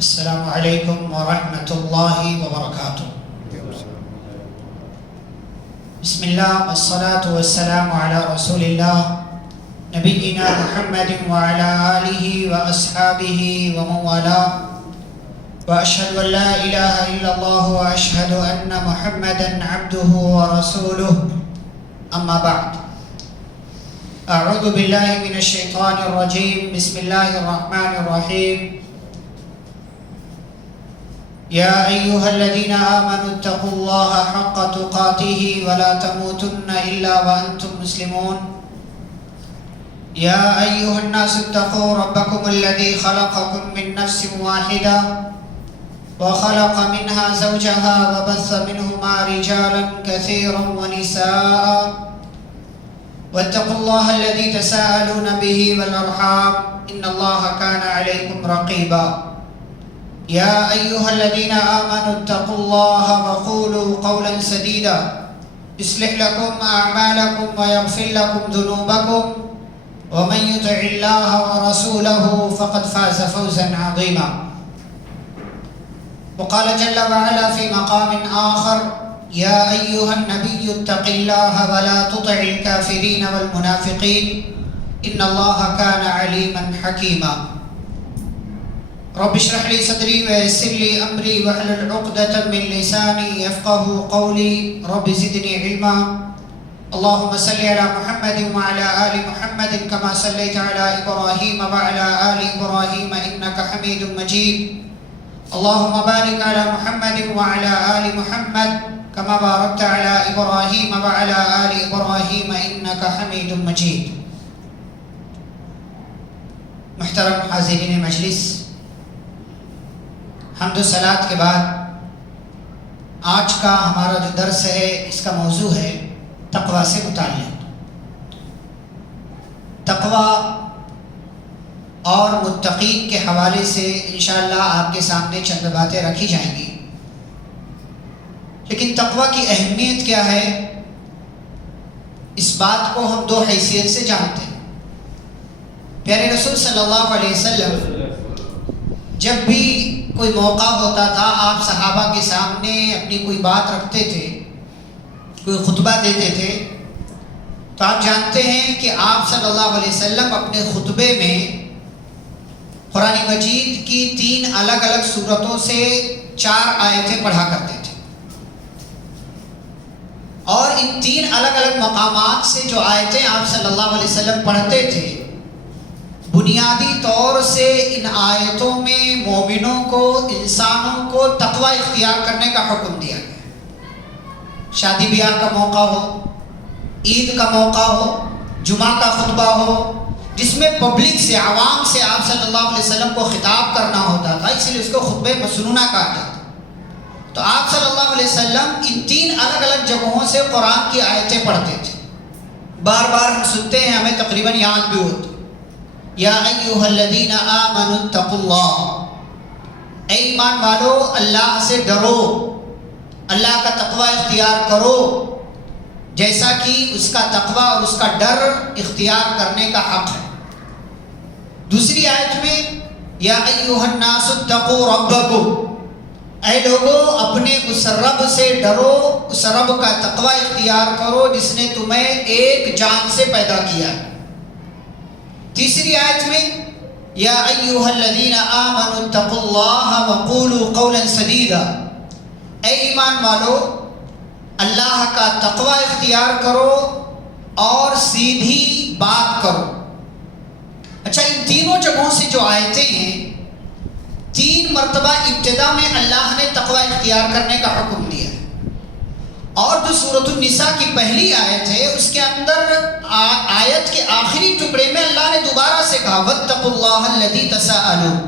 السلام علیکم ورحمۃ اللہ وبرکاتہ۔ بسم اللہ والصلاة والسلام علی رسول اللہ نبینا محمد وعلی آلہ واصحابہ ومن والاه، واشہد ان لا الہ الا اللہ واشہد ان محمدا عبدہ ورسولہ، اما بعد۔ اعوذ باللہ من الشیطان الرجیم، بسم اللہ الرحمن الرحیم۔ یا ایہا الذین آمنوا اتقوا اللہ حق تقاتہ ولا تموتن الا وانتم مسلمون۔ یا ایہا الناس اتقوا ربکم الذی خلقکم من نفس واحدہ وخلق منها زوجها وبث منهما رجالا كثيرا ونساء واتقوا الله الذي تساءلون به والأرحام إن الله كان عليكم رقيبا۔ يا أيها الذين آمنوا اتقوا الله وقولوا قولا سديدا يصلح لكم أعمالكم ويغفر لكم ذنوبكم ومن يطع الله ورسوله فقد فاز فوزا عظيما۔ وقال جل وعلا في مقام آخر: يا أيها النبي اتق الله ولا تطع الكافرين والمنافقين إن الله كان عليما حكيما۔ رب اشرح لي صدري ويسر لي أمري واحلل عقدة من لساني يفقهوا قولي رب زدني علما۔ اللهم صل على محمد وعلى آل محمد كما صليت على إبراهيم وعلى آل إبراهيم إنك حميد مجيد۔ اللهم بارك على محمد وعلى آل محمد كما باركت على إبراهيم وعلى آل إبراهيم إنك حميد مجيد۔ محترم حاضرین مجلس، حمد و صلات کے بعد آج کا ہمارا جو درس ہے اس کا موضوع ہے تقوی سے متعلق۔ تقوی اور متقین کے حوالے سے انشاءاللہ آپ کے سامنے چند باتیں رکھی جائیں گی، لیکن تقوی کی اہمیت کیا ہے اس بات کو ہم دو حیثیت سے جانتے ہیں۔ پیارے رسول صلی اللہ علیہ وسلم جب بھی کوئی موقع ہوتا تھا، آپ صحابہ کے سامنے اپنی کوئی بات رکھتے تھے، کوئی خطبہ دیتے تھے، تو آپ جانتے ہیں کہ آپ صلی اللہ علیہ وسلم اپنے خطبے میں قرآن مجید کی 3 الگ الگ صورتوں سے 4 آیتیں پڑھا کرتے تھے، اور ان 3 الگ الگ مقامات سے جو آیتیں آپ صلی اللہ علیہ وسلم پڑھتے تھے، بنیادی طور سے ان آیتوں میں مومنوں کو، انسانوں کو تقوی اختیار کرنے کا حکم دیا گیا۔ شادی بیاہ کا موقع ہو، عید کا موقع ہو، جمعہ کا خطبہ ہو، جس میں پبلک سے، عوام سے آپ صلی اللہ علیہ وسلم کو خطاب کرنا ہوتا تھا، اس لیے اس کو خطبہ مسنونہ کہا جاتا۔ تو آپ صلی اللہ علیہ وسلم ان 3 الگ الگ جگہوں سے قرآن کی آیتیں پڑھتے تھے۔ بار بار ہم سنتے ہیں، ہمیں تقریباً یاد بھی ہوتی۔ یا ایھا الذین آمنوا اتقوا اللہ، اے ایمان والو اللہ سے ڈرو، اللہ کا تقوی اختیار کرو، جیسا کہ اس کا تقوی اور اس کا ڈر اختیار کرنے کا حق ہے۔ دوسری آیت میں یا ایھا الناس اتقوا ربکم، اے لوگو اپنے اس رب سے ڈرو، اس رب کا تقوی اختیار کرو جس نے تمہیں ایک جان سے پیدا کیا۔ تیسری آیت میں یا ایھا الذین آمنوا اتقوا اللہ وقولوا قولا سدیدا، اے ایمان والو اللہ کا تقوی اختیار کرو اور سیدھی بات کرو۔ اچھا، ان تینوں جگہوں سے جو آیتیں ہیں، 3 مرتبہ ابتدا میں اللہ نے تقوی اختیار کرنے کا حکم دیا ہے، اور جو سورۃ النساء کی پہلی آیت ہے اس کے اندر آیت کے آخری ٹکڑے میں اللہ نے دوبارہ سے کہا واتقوا اللہ الذی تساءلون،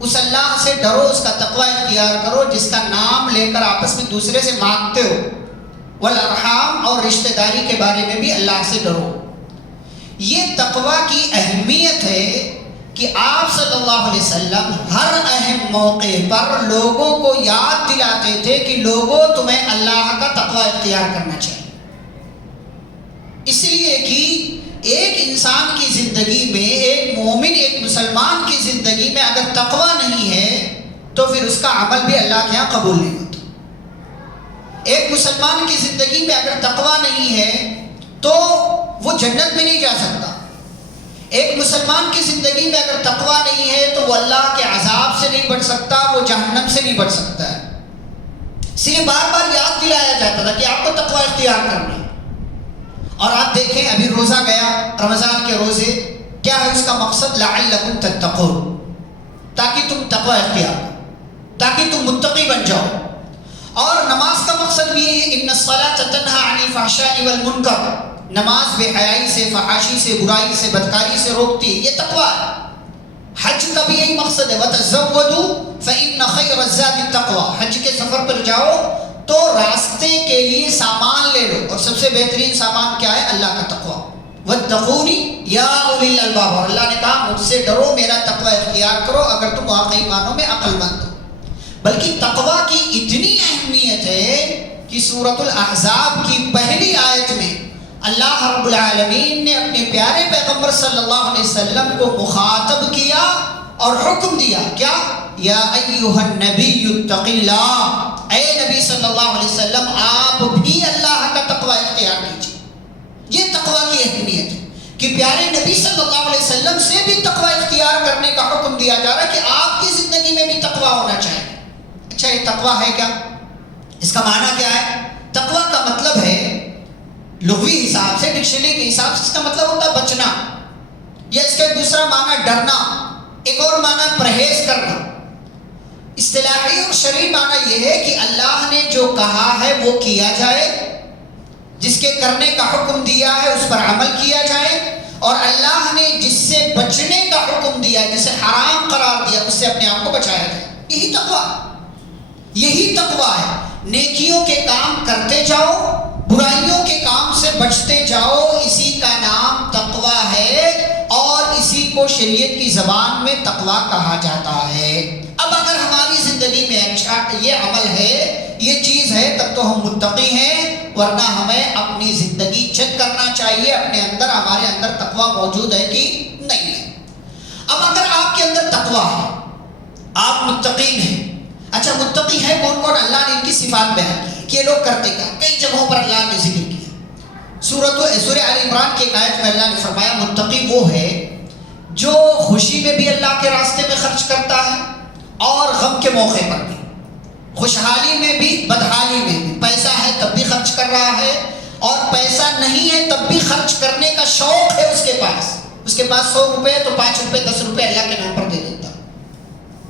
اس اللہ سے ڈرو، اس کا تقوی اختیار کرو جس کا نام لے کر آپس میں دوسرے سے مانگتے ہو، والارحام، اور رشتہ داری کے بارے میں بھی اللہ سے ڈرو۔ یہ تقوی کی اہمیت ہے کہ آپ صلی اللہ علیہ وسلم ہر اہم موقع پر لوگوں کو یاد دلاتے تھے کہ لوگوں تمہیں اللہ کا تقوی اختیار کرنا چاہیے، اس لیے کہ ایک انسان کی زندگی میں، ایک مومن، ایک مسلمان کی زندگی میں اگر تقوی نہیں ہے تو پھر اس کا عمل بھی اللہ کے ہاں قبول نہیں ہوتا۔ ایک مسلمان کی زندگی میں اگر تقویٰ نہیں ہے تو وہ جنت میں نہیں جا سکتا۔ ایک مسلمان کی زندگی میں اگر تقویٰ نہیں ہے تو وہ اللہ کے عذاب سے نہیں بچ سکتا، وہ جہنم سے نہیں بچ سکتا ہے۔ اس لیے بار بار یاد دلایا جاتا تھا کہ آپ کو تقویٰ اختیار کرنا ہے۔ اور آپ دیکھیں ابھی روزہ گیا، رمضان کے روزے، کیا ہے اس کا مقصد؟ لعلکم تتقون، تاکہ تم تقویٰ اختیار کرو، تاکہ تم متقی بن جاؤ۔ اور نماز کا مقصد بھی ہے ان الصلاۃ تنہی عن الفحشاء والمنکر، نماز بے حیائی سے، فحاشی سے، برائی سے، بدکاری سے روکتی ہے، یہ تقویٰ ہے۔ حج کا بھی یہی مقصد ہے، وتزودوا فإن خیر الزاد التقویٰ، حج کے سفر پر جاؤ تو راستے کے لیے سامان لے لو، اور سب سے بہترین سامان کیا ہے؟ اللہ کا تقویٰ۔ واتقونی یا اولی الالباب، اور اللہ نے کہا مجھ سے ڈرو، میرا تقویٰ اختیار کرو اگر تم واقعی معنوں میں عقل مند ہو۔ بلکہ تقویٰ کی اتنی اہمیت ہے کہ سورۃ الاحزاب کی پہلی آیت میں اللہ رب العالمین نے اپنے پیارے پیغمبر صلی اللہ علیہ وسلم کو مخاطب کیا اور حکم دیا، کیا؟ یا ایھا النبی اتق اللہ، اے نبی صلی اللہ علیہ وسلم آپ بھی اللہ کا تقویٰ اختیار کیجیے۔ یہ تقویٰ کی اہمیت ہے کہ پیارے نبی صلی اللہ علیہ وسلم سے بھی تقویٰ اختیار کرنے کا حکم دیا جا رہا ہے کہ آپ کی زندگی میں بھی تقویٰ ہونا چاہیے۔ اچھا یہ تقویٰ ہے کیا؟ اس کا معنی کیا ہے؟ تقویٰ کا مطلب ہے لغوی حساب سے، ڈکشنری کے حساب سے اس کا مطلب ہوتا ہے بچنا، یا اس کا دوسرا معنی ڈرنا، ایک اور معنی پرہیز کرنا۔ اصطلاحی اور شرعی معنی یہ ہے کہ اللہ نے جو کہا ہے وہ کیا جائے، جس کے کرنے کا حکم دیا ہے اس پر عمل کیا جائے، اور اللہ نے جس سے بچنے کا حکم دیا ہے، جسے حرام قرار دیا، اس سے اپنے آپ کو بچایا جائے۔ یہی تقویٰ، یہی تقویٰ ہے۔ نیکیوں کے کام کرتے جاؤ، برائیوں کے کام سے بچتے جاؤ، اسی کا نام تقویٰ ہے، اور اسی کو شریعت کی زبان میں تقویٰ کہا جاتا ہے۔ اب اگر ہماری زندگی میں اچھا یہ عمل ہے، یہ چیز ہے، تب تو ہم متقی ہیں، ورنہ ہمیں اپنی زندگی چیک کرنا چاہیے اپنے اندر، ہمارے اندر تقویٰ موجود ہے کہ نہیں ہے۔ اب اگر آپ کے اندر تقویٰ ہے، آپ متقین ہیں، اچھا متقی ہے کون کون؟ اللہ نے ان کی صفات بیان کی کہ یہ لوگ کرتے کیا، کئی جگہوں پر اللہ نے ذکر کیا۔ سورہ آل عمران کی ایک آیت میں اللہ نے فرمایا متقی وہ ہے جو خوشی میں بھی اللہ کے راستے میں خرچ کرتا ہے اور غم کے موقع پر بھی، خوشحالی میں بھی بدحالی میں بھی، پیسہ ہے تب بھی خرچ کر رہا ہے، اور پیسہ نہیں ہے تب بھی خرچ کرنے کا شوق ہے اس کے پاس 100 روپے تو 5 روپے 10 روپے اللہ کے نام پر دے دیتا ہے۔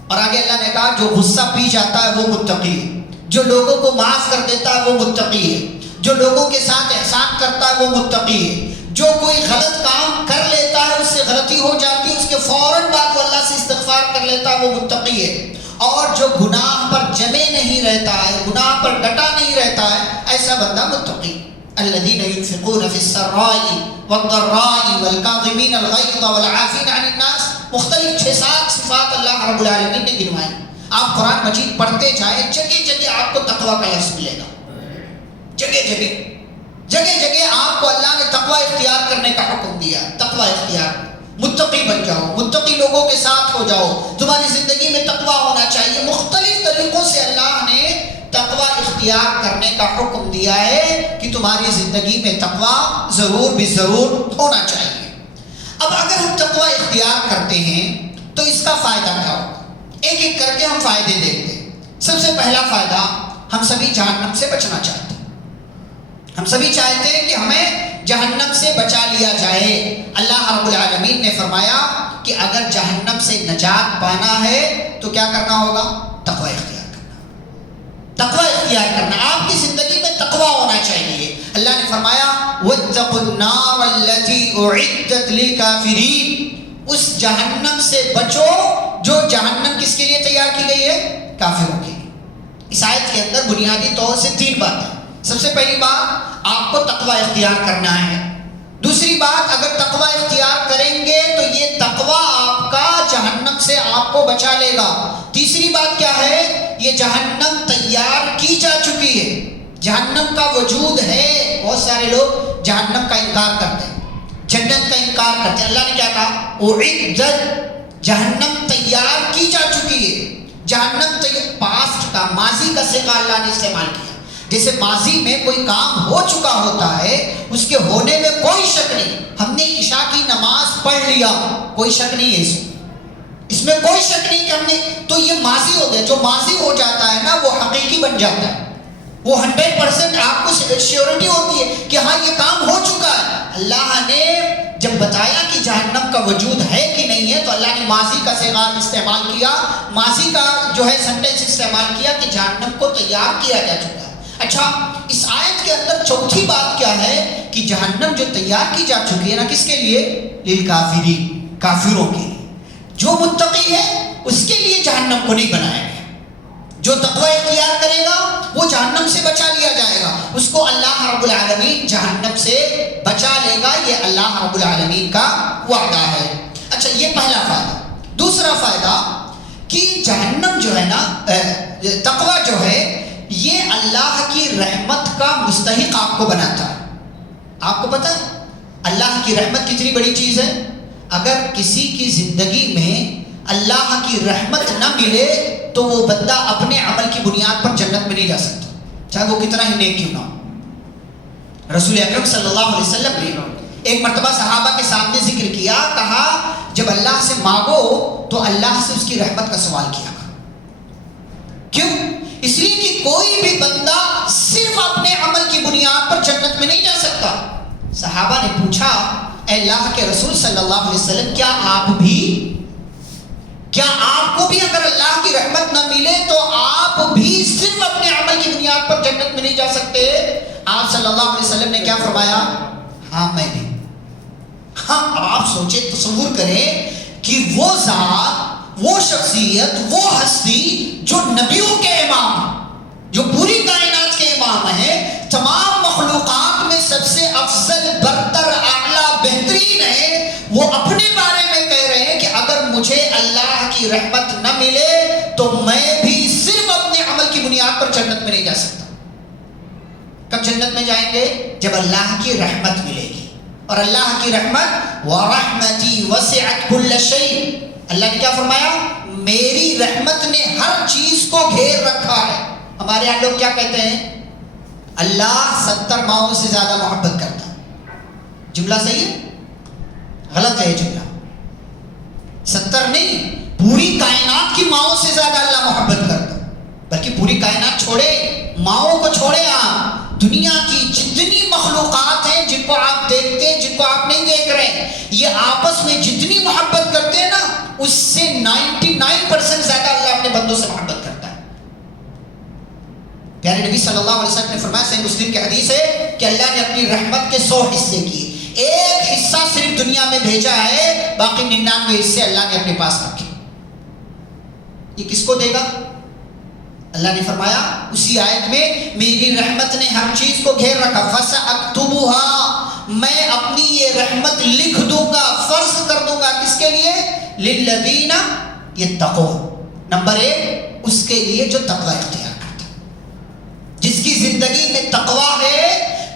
اور آگے اللہ نے کہا جو غصہ پی جاتا ہے وہ متقی ہے، جو لوگوں کو معاف کر دیتا ہے وہ متقی ہے، جو لوگوں کے ساتھ احسان کرتا ہے وہ متقی ہے، جو کوئی غلط کام کر لیتا ہے، اس سے غلطی ہو جاتی ہے، اس کے فوراً بعد وہ اللہ سے استغفار کر لیتا ہے وہ متقی ہے، اور جو گناہ پر جمے نہیں رہتا ہے، گناہ پر ڈٹا نہیں رہتا ہے، ایسا بندہ متقی۔ الذین ينفقون فی السراء والضراء والکاظمین الغیظ والعافین عن الناس، مختلف 6-7 صفات اللہ رب العالمین نے گنوائی۔ آپ قرآن مجید پڑھتے جائیں، جگہ جگہ آپ کو تقویٰ کا لفظ ملے گا، جگہ جگہ آپ کو اللہ نے تقویٰ اختیار کرنے کا حکم دیا۔ تقویٰ اختیار، متقی بن جاؤ، متقی لوگوں کے ساتھ ہو جاؤ، تمہاری زندگی میں تقویٰ ہونا چاہیے۔ مختلف طریقوں سے اللہ نے تقویٰ اختیار کرنے کا حکم دیا ہے کہ تمہاری زندگی میں تقویٰ ضرور بھی ضرور ہونا چاہیے۔ اب اگر ہم تقویٰ اختیار کرتے ہیں تو اس کا فائدہ کیا ہوگا؟ ایک ایک کر کے ہم فائدے دیکھتے ہیں۔ سب سے پہلا فائدہ، ہم سبھی جہنم سے بچنا چاہتے ہیں، ہم سبھی چاہتے ہیں کہ ہمیں جہنم سے بچا لیا جائے۔ اللہ رب العالمین نے فرمایا کہ اگر جہنم سے نجات پانا ہے تو کیا کرنا ہوگا؟ تقویٰ اختیار کرنا، تقویٰ اختیار کرنا۔ آپ کی زندگی میں تقویٰ ہونا چاہیے۔ اللہ نے فرمایا وَاتَّقُوا النَّارَ الَّتِي أُعِدَّتْ لِلْكَافِرِينَ، اس جہنم سے بچو جو جہنم کس کے لیے تیار کی گئی ہے؟ کافروں کے لیے۔ اس آیت کے اندر بنیادی طور سے 3 باتیں۔ سب سے پہلی بات، آپ کو تقویٰ اختیار کرنا ہے۔ دوسری بات، اگر تقویٰ اختیار کریں گے تو یہ تقویٰ آپ کا جہنم سے آپ کو بچا لے گا۔ تیسری بات کیا ہے؟ یہ جہنم تیار کی جا چکی ہے، جہنم کا وجود ہے۔ بہت سارے لوگ جہنم کا انکار کرتے ہیں، جنت کا انکار کرتے ہیں۔ اللہ نے کیا کہا؟ اعدت، جہنم تیار کی جا چکی ہے، جہنم تو یہ پاسٹ کا، ماضی کا صیغہ اللہ نے استعمال کیا. جیسے ماضی میں کوئی کام ہو چکا ہوتا ہے، اس کے ہونے میں کوئی شک نہیں. ہم نے عشاء کی نماز پڑھ لیا، کوئی شک نہیں ہے اس میں کوئی شک نہیں کہ ہم نے، تو یہ ماضی ہو گیا. جو ماضی ہو جاتا ہے نا وہ حقیقی بن جاتا ہے، وہ 100% آپ کو شیورٹی ہوتی ہے کہ ہاں یہ کام ہو چکا ہے. اللہ نے جب بتایا کہ جہنم کا وجود ہے کہ نہیں ہے تو اللہ نے ماضی کا صیغہ استعمال کیا، ماضی کا جو ہے سینٹینس استعمال کیا کہ جہنم کو تیار کیا جا چکا ہے. اچھا، اس آیت کے اندر چوتھی بات کیا ہے کہ جہنم جو تیار کی جا چکی ہے نا، کس کے لیے؟ للکافرین، کافروں کے لیے. جو متقی ہے اس کے لیے جہنم کو نہیں بنایا گیا. جو تقوی اختیار کرے گا وہ جہنم سے بچا لیا جائے گا، اس کو اللہ رب العالمین جہنم سے بچا لے گا. یہ اللہ رب العالمین کا وعدہ ہے. اچھا، یہ پہلا فائدہ. دوسرا فائدہ کہ جہنم جو ہے نا، تقوی جو ہے یہ اللہ کی رحمت کا مستحق آپ کو بناتا ہے. آپ کو پتہ ہے اللہ کی رحمت کتنی بڑی چیز ہے؟ اگر کسی کی زندگی میں اللہ کی رحمت نہ ملے تو وہ بندہ اپنے عمل کی بنیاد پر جنت میں نہیں جا سکتا، چاہے وہ کتنا ہی نیک کیوں نہ ہو. رسول اکرم صلی اللہ علیہ وسلم نے ایک مرتبہ صحابہ کے سامنے ذکر کیا، کہا جب اللہ سے مانگو تو اللہ سے اس کی رحمت کا سوال کیا. کیوں؟ اس لیے کہ کوئی بھی بندہ صرف اپنے عمل کی بنیاد پر جنت میں نہیں جا سکتا. صحابہ نے پوچھا، اے اللہ کے رسول صلی اللہ علیہ وسلم، کیا آپ کو بھی اگر اللہ کی رحمت نہ ملے تو آپ بھی صرف اپنے عمل کی بنیاد پر جنت میں نہیں جا سکتے؟ آپ صلی اللہ علیہ وسلم نے کیا فرمایا؟ ہاں میں بھی. ہاں، اب آپ سوچیں، تصور کریں کہ وہ ذات، وہ شخصیت، وہ ہستی جو نبیوں کے امام، جو پوری کائنات کے امام ہیں، تمام مخلوقات میں سب سے افضل، برتر، اعلیٰ، بہترین ہے، وہ اپنے بارے میں کہہ رہے ہیں کہ اگر مجھے اللہ کی رحمت نہ ملے تو میں بھی صرف اپنے عمل کی بنیاد پر جنت میں نہیں جا سکتا. کب جنت میں جائیں گے؟ جب اللہ کی رحمت ملے گی. اور اللہ کی رحمت، وَرَحْمَتِي وَسِعَتْ كُلَّ شَيْءٍ، اللہ نے کیا فرمایا؟ میری رحمت نے ہر چیز کو گھیر رکھا ہے. ہمارے یہاں لوگ کیا کہتے ہیں؟ اللہ 70 ماؤں سے زیادہ محبت کرتا ہے. جملہ صحیح ہے؟ غلط ہے یہ جملہ. 70 نہیں، پوری کائنات کی ماؤں سے زیادہ اللہ محبت کرتا ہے. بلکہ پوری کائنات چھوڑے، ماؤں کو چھوڑے، آپ دنیا کی جتنی مخلوقات ہیں جن کو آپ دیکھتے ہیں، جن کو آپ نہیں دیکھ رہے ہیں، یہ آپس میں جتنی محبت کرتے ہیں نا، اس سے 99% زیادہ اللہ اپنے بندوں سے محبت کرتا ہے. پیارے نبی صلی اللہ علیہ وسلم نے فرمایا، صحیح مسلم کی حدیث ہے کہ اللہ نے اپنی رحمت کے 100 حصے کیے، ایک حصہ صرف دنیا میں بھیجا ہے، باقی 99 حصے اللہ نے اپنے پاس رکھے. یہ کس کو دے گا؟ اللہ نے فرمایا اسی آیت میں، میری رحمت نے ہر چیز کو گھیر رکھا. فَسَأَكْتُبُهَا، میں اپنی یہ رحمت لکھ دوں گا، فرض کر دوں گا. کس کے لیے؟ لِلَّذِينَ يَتَّقُونَ. نمبر 1، اس کے لیے جو تقوی اختیار کرتا ہے، جس کی زندگی میں تقوی ہے،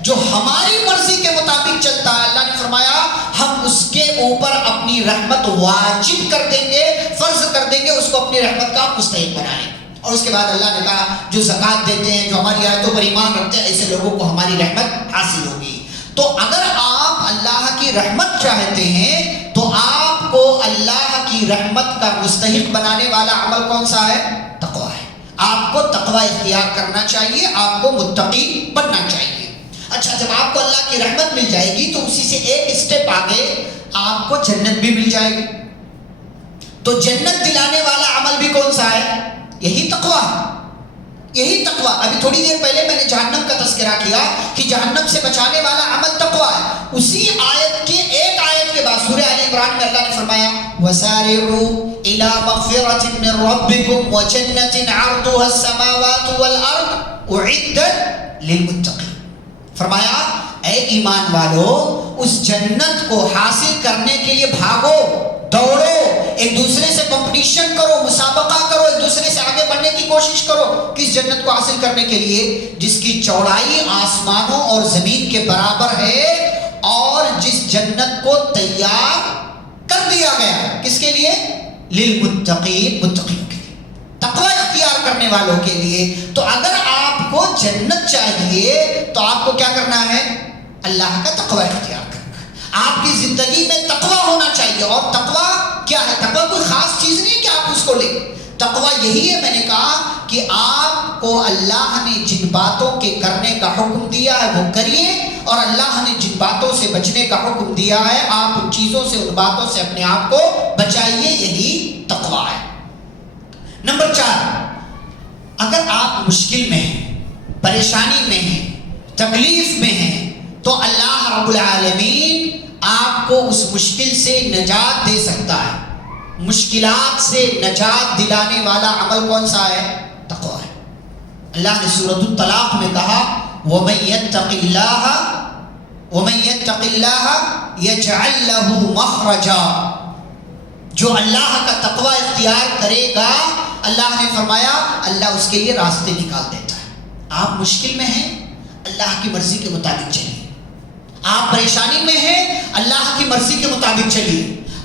جو ہماری مرضی کے مطابق چلتا ہے. اللہ نے فرمایا ہم اس کے اوپر اپنی رحمت واجب کر دیں گے، فرض کر دیں گے، اس کو اپنی رحمت کا مستحق بنا لیں گے. اور اس کے بعد اللہ نے کہا جو زکوٰۃ دیتے ہیں، جو ہماری آیتوں پر ایمان رکھتے ہیں، ایسے لوگوں کو ہماری رحمت حاصل ہوگی. تو اگر آپ اللہ کی رحمت چاہتے ہیں تو آپ کو اللہ کی رحمت کا مستحق بنانے والا عمل کون سا ہے؟ تقوی ہے. آپ کو تقوی اختیار کرنا چاہیے، آپ کو متقی بننا چاہیے. اچھا، جب آپ کو اللہ کی رحمت مل جائے گی تو اسی سے ایک اسٹیپ آگے آپ کو جنت بھی مل جائے گی. تو جنت دلانے والا عمل بھی کون سا ہے؟ یہی تقوی ہے، یہی تقوی. ابھی تھوڑی دیر پہلے میں نے جہنم کا تذکرہ کیا کہ جہنم سے بچانے والا عمل تقوی ہے. اسی آیت کے ایک آیت کے بعد سورہ آل عمران میں اللہ نے فرمایا وَسَارِعُوا إِلَى مَغْفِرَةٍ مِّن رَّبِّكُمْ وَجَنَّةٍ عَرْضُهَا السَّمَاوَاتُ وَالْأَرْضُ أُعِدَّتْ لِلْمُتَّقِينَ. فرمایا اے ایمان والو، اس جنت کو حاصل کرنے کے لیے بھاگو، دوڑو، ایک دوسرے سے کمپٹیشن کرو، مسابقہ کرو، ایک دوسرے سے آگے بڑھنے کی کوشش کرو. کس جنت کو حاصل کرنے کے لیے؟ جس کی چوڑائی آسمانوں اور زمین کے برابر ہے، اور جس جنت کو تیار کر دیا گیا. کس کے لیے؟ للمتقین، متقین کے لیے. تقوی کرنے والوں کے لیے. تو اگر آپ کو جنت چاہیے تو آپ کو کیا کرنا ہے؟ اللہ کا تقوی اختیار کرنا. آپ کی زندگی میں تقوی ہونا چاہیے. اور تقوی کیا ہے؟ تقوی کوئی خاص چیز نہیں ہے کہ آپ اس کو لیں. تقوی یہی ہے، میں نے کہا کہ آپ کو اللہ نے جن باتوں کے کرنے کا حکم دیا ہے وہ کریے، اور اللہ نے جن باتوں سے بچنے کا حکم دیا ہے آپ ان چیزوں سے، ان باتوں سے اپنے آپ کو بچائیے. یہی تقوی ہے. نمبر 4، اگر آپ مشکل میں ہیں، پریشانی میں ہیں، تکلیف میں ہیں، تو اللہ رب العالمین آپ کو اس مشکل سے نجات دے سکتا ہے. مشکلات سے نجات دلانے والا عمل کون سا ہے؟ تقوی ہے. اللہ نے سورۃ الطلاق میں کہا وَمَن يَتَّقِ اللَّهَ يَجْعَلْ لَهُ مَخْرَجًا. جو اللہ کا تقوی اختیار کرے گا، اللہ نے فرمایا اللہ اس کے لیے راستے نکال دیتا ہے. آپ مشکل میں ہیں، اللہ کی مرضی کے مطابق چلیے. آپ پریشانی میں ہیں، اللہ کی مرضی کے مطابق چلیے.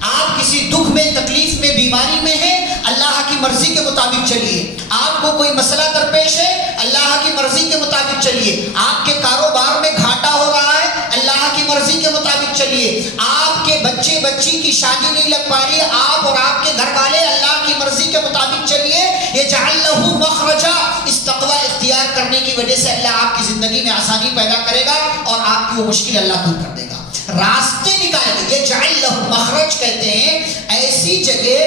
آپ کسی دکھ میں، تکلیف میں، بیماری میں ہیں، اللہ کی مرضی کے مطابق چلیے. آپ کو کوئی مسئلہ درپیش ہے، اللہ کی مرضی کے مطابق چلیے. آپ کے کاروبار میں گھاٹا ہو رہا ہے، اللہ کی مرضی کے مطابق چلیے. آپ کے بچے بچی کی شادی نہیں لگ پا رہی ہے، آپ اور آپ کے گھر والے اللہ کی مرضی کے مطابق چلیے. یجعل لہ مخرجا. اس تقوی اختیار کرنے کی وجہ سے اللہ آپ کی زندگی میں آسانی پیدا کرے گا اور آپ کی وہ مشکل اللہ دور کر دے گا، راستے نکالے گا. یہ جعل لہ مخرج کہتے ہیں ایسی جگہ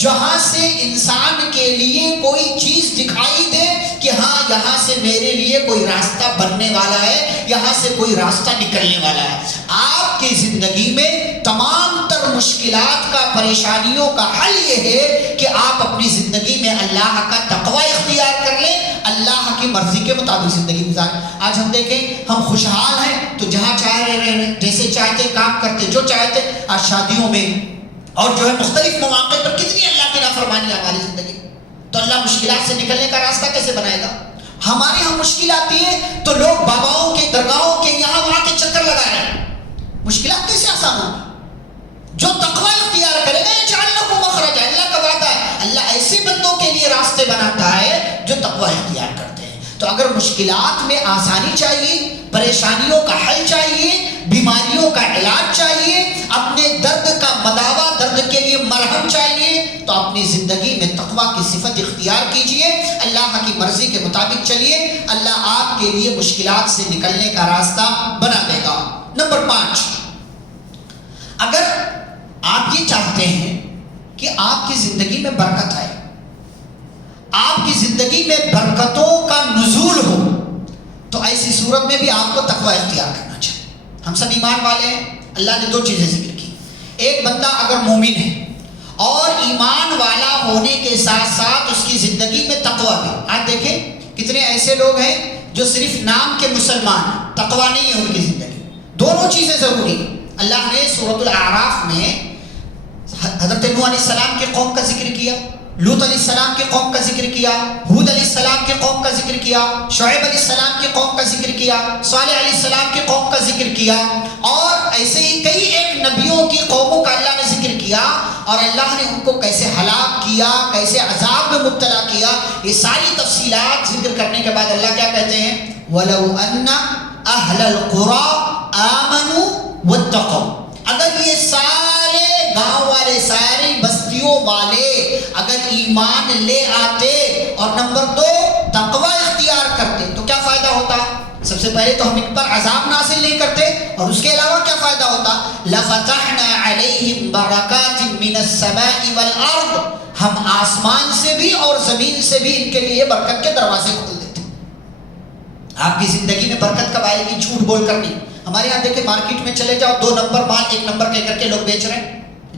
جہاں سے انسان کے لیے کوئی چیز دکھائی دے کہ ہاں یہاں سے میرے لیے کوئی راستہ بننے والا ہے، یہاں سے کوئی راستہ نکلنے والا ہے. آپ کی زندگی میں تمام تر مشکلات کا، پریشانیوں کا حل یہ ہے کہ آپ اپنی زندگی میں اللہ کا تقوی اختیار کر لیں، اللہ کی مرضی کے مطابق زندگی گزاریں. آج ہم دیکھیں ہم خوشحال ہیں تو جہاں چاہ رہے ہیں، جیسے چاہتے کام کرتے، جو چاہتے. آج شادیوں میں اور جو ہے مختلف مواقع پر کتنی اللہ کی نافرمانی ہے ہماری زندگی میں. تو اللہ مشکلات سے نکلنے کا راستہ کیسے بنائے گا؟ ہمارے ہاں مشکل آتی ہے تو لوگ باباؤں کے، درگاہوں کے، یہاں وہاں کے چکر لگا رہے ہیں. مشکلات کیسے آسان ہوگی؟ جو تقوی اختیار کرے گا یجعل لہ مخرجا. اللہ کا وعدہ ہے، اللہ ایسے بندوں کے لیے راستے بناتا ہے جو تقوی اختیار کرتے ہیں. تو اگر مشکلات میں آسانی چاہیے، پریشانیوں کا حل چاہیے، بیماریوں کا علاج چاہیے، اپنے درد کا مداوا، درد کے لیے مرہم چاہیے، تو اپنی زندگی میں تقوی کی صفت اختیار کیجئے، اللہ کی مرضی کے مطابق چلیے. اللہ آپ کے لیے مشکلات سے نکلنے کا راستہ بنا دے گا. نمبر 5، اگر آپ یہ چاہتے ہیں کہ آپ کی زندگی میں برکت آئے، آپ کی زندگی میں برکتوں کا نزول ہو، تو ایسی صورت میں بھی آپ کو تقوی اختیار کرنا چاہیے. ہم سب ایمان والے ہیں. اللہ نے 2 چیزیں ذکر کی. ایک بندہ اگر مومن ہے اور ایمان والا ہونے کے ساتھ ساتھ اس کی زندگی میں تقوی بھی. آج دیکھیں کتنے ایسے لوگ ہیں جو صرف نام کے مسلمان ہیں، تقوی نہیں ہے ان کی زندگی. دونوں چیزیں ضروری ہیں. اللہ نے سورۃ الاعراف میں حضرت نوح علیہ السلام کے قوم کا ذکر کیا، لوط علیہ السلام کے قوم کا ذکر کیا، ہود علیہ السلام کے قوم کا ذکر کیا، شعیب علیہ السلام کے قوم کا ذکر کیا، صالح علیہ السلام کے قوم کا ذکر کیا، اور ایسے ہی کئی ایک نبیوں کی قوموں کا اللہ نے ذکر کیا، اور اللہ نے ان کو کیسے ہلاک کیا، کیسے عذاب میں مبتلا کیا. یہ ساری تفصیلات ذکر کرنے کے بعد اللہ کیا کہتے ہیں؟ وَلَوْ أَنَّ أَهْلَ الْقُرَىٰ آمَنُوا وَاتَّقَوْا. اگر یہ سارے گاؤں والے، ساری بستیوں والے اگر ایمان لے آتے اور نمبر 2 تقوی اختیار کرتے تو کیا فائدہ ہوتا؟ سب سے پہلے تو ہم ان پر عذاب نازل نہیں کرتے، اور اس کے علاوہ کیا فائدہ ہوتا؟ لَفَتَحْنَا عَلَيْهِمْ بَرَكَاتٍ مِّنَ السَّمَاءِ وَالْأَرْضِ. ہم آسمان سے بھی اور زمین سے بھی ان کے لیے برکت کے دروازے کھول دیتے. آپ کی زندگی میں برکت کب آئے گی؟ جھوٹ بول کر نہیں. ہمارے یہاں دیکھیں مارکیٹ میں چلے جاؤ، 2 نمبر مال 1 نمبر کہہ کر کے لوگ بیچ رہے ہیں،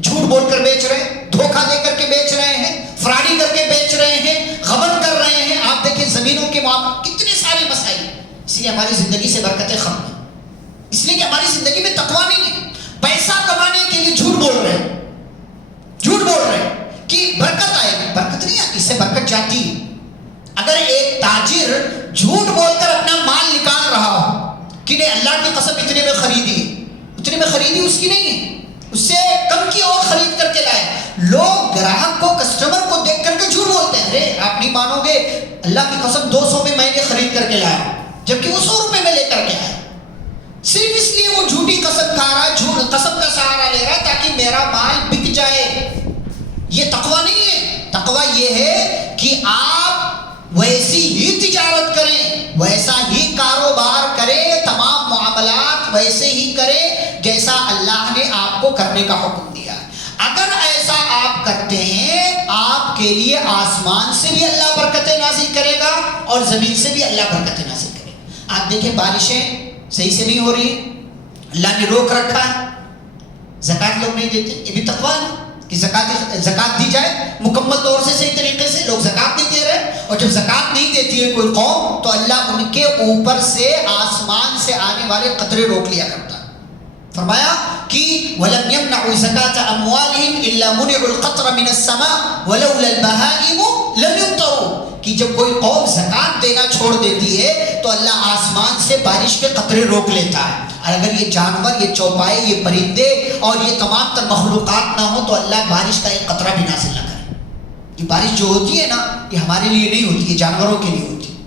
جھوٹ بول کر بیچ رہے ہیں، دھوکہ دے کر کے بیچ رہے ہیں، فراڈی کر کے بیچ رہے ہیں، غبن کر رہے ہیں. آپ دیکھیں زمینوں کے معاملے، کتنے سارے مسائل. اس لیے ہماری زندگی سے برکتیں ختم ہیں، اس لیے کہ ہماری زندگی میں تقوی نہیں ہے. پیسہ کمانے کے لیے جھوٹ بول رہے ہیں، جھوٹ بول رہے ہیں کہ برکت آئے گی. برکت نہیں آتی، اس سے برکت جاتی ہے. اگر ایک تاجر جھوٹ بول کر اپنا مال نکال رہا ہو کہ نہیں اللہ کی قسم اتنے میں خریدی، اتنے میں خریدی اس کی نہیں ہے، اس سے کم کی اور خرید کر کے لائے. لوگ گراہک کو کسٹمر کو دیکھ کر کے جھوٹ بولتے ہیں, ارے آپ نہیں مانو گے اللہ کی قسم 200 میں نے خرید کر کے لایا, جبکہ وہ 100 روپے میں لے کر کے آیا. صرف اس لیے وہ جھوٹی قسم کھا رہا ہے, جھوٹ قسم کا سہارا لے رہا ہے تاکہ میرا مال بک جائے. یہ تقویٰ نہیں ہے. تقویٰ یہ ہے کہ آپ ویسی ہی تجارت کریں, ویسا ہی کاروبار کریں, تمام معاملات ویسے ہی کریں جیسا اللہ نے آپ کو کرنے کا حکم دیا. اگر ایسا آپ کرتے ہیں, آپ کے لیے آسمان سے بھی اللہ برکتیں نازل کرے گا اور زمین سے بھی اللہ برکتیں نازل کرے گا. آپ دیکھیں بارشیں صحیح سے نہیں ہو رہی, اللہ نے روک رکھا ہے, زکوٰۃ لوگ نہیں دیتے, یہ بھی تقویٰ ہے کہ زکوٰۃ دی جائے مکمل طور سے صحیح طریقے سے. لوگ زکوٰۃ نہیں دے رہے, اور جب زکوٰۃ نہیں دیتی ہے کوئی قوم تو اللہ ان کے اوپر سے آسمان سے آنے والے قطرے روک لیا کرتا ہے. فرمایا کہ وَلَمْ يَمْنَعُوا زَكَاةَ أَمْوَالِهِمْ إِلَّا مُنِعُوا الْقَطْرَ مِنَ السَّمَاءِ وَلَوْلَا الْبَهَائِمُ لَمْ يُمْطَرُوا, کہ جب کوئی قوم زکوٰۃ دینا چھوڑ دیتی ہے تو اللہ آسمان سے بارش کے قطرے روک لیتا ہے. اور اگر یہ جانور, یہ چوپائے, یہ پرندے اور یہ تمام تر مخلوقات نہ ہو تو اللہ بارش کا ایک قطرہ بھی نازل نہ کرے. یہ بارش جو ہوتی ہے نا, یہ ہمارے لیے نہیں ہوتی, یہ جانوروں کے لیے ہوتی ہے.